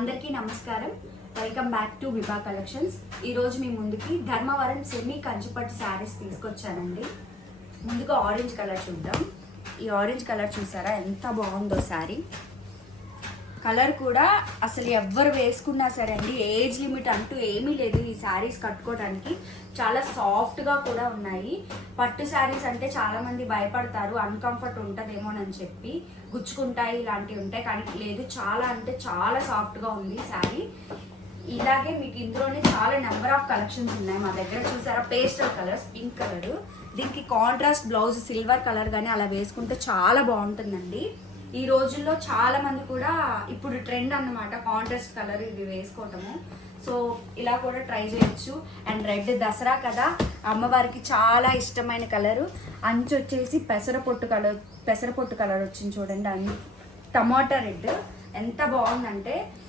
అందరికీ నమస్కారం. Welcome back to Vibha collections. ఈరోజు మీ ముందుకి ధర్మవరం సెమీ కంచిపట్టు శారీస్ తీసుకొచ్చానండి. ముందుగా ఆరెంజ్ కలర్ చూద్దాం. ఈ ఆరెంజ్ కలర్ చూసారా ఎంత బాగుందో శారీ. కలర్ కూడా అసలు ఎవ్వరు వేసుకున్నా సరే అండి, ఏజ్ లిమిట్ అంటూ ఏమీ లేదు ఈ శారీస్ కట్టుకోవడానికి. చాలా సాఫ్ట్గా కూడా ఉన్నాయి. పట్టు శారీస్ అంటే చాలామంది భయపడతారు, అన్కంఫర్ట్ ఉంటుందేమోనని చెప్పి, గుచ్చుకుంటాయి ఇలాంటివి ఉంటాయి. కానీ లేదు, చాలా అంటే చాలా సాఫ్ట్గా ఉంది శారీ. ఇలాగే మీకు ఇందులోనే చాలా నెంబర్ ఆఫ్ కలెక్షన్స్ ఉన్నాయి మా దగ్గర. చూసారా పేస్టల్ కలర్స్, పింక్ కలర్, దీనికి కాంట్రాస్ట్ బ్లౌజ్ సిల్వర్ కలర్ కానీ అలా వేసుకుంటే చాలా బాగుంటుందండి. ఈ రోజుల్లో చాలా మంది కూడా ఇప్పుడు ట్రెండ్ అన్నమాట కాంట్రాస్ట్ కలర్ ఇవి వేసుకోవటము. సో ఇలా కూడా ట్రై చేయొచ్చు. అండ్ రెడ్ దసరా కదా, అమ్మవారికి చాలా ఇష్టమైన కలరు. అంచు వచ్చేసి పెసరపొట్టు కలర్ వచ్చింది చూడండి. టమాటా రెడ్ ఎంత బాగుందంటే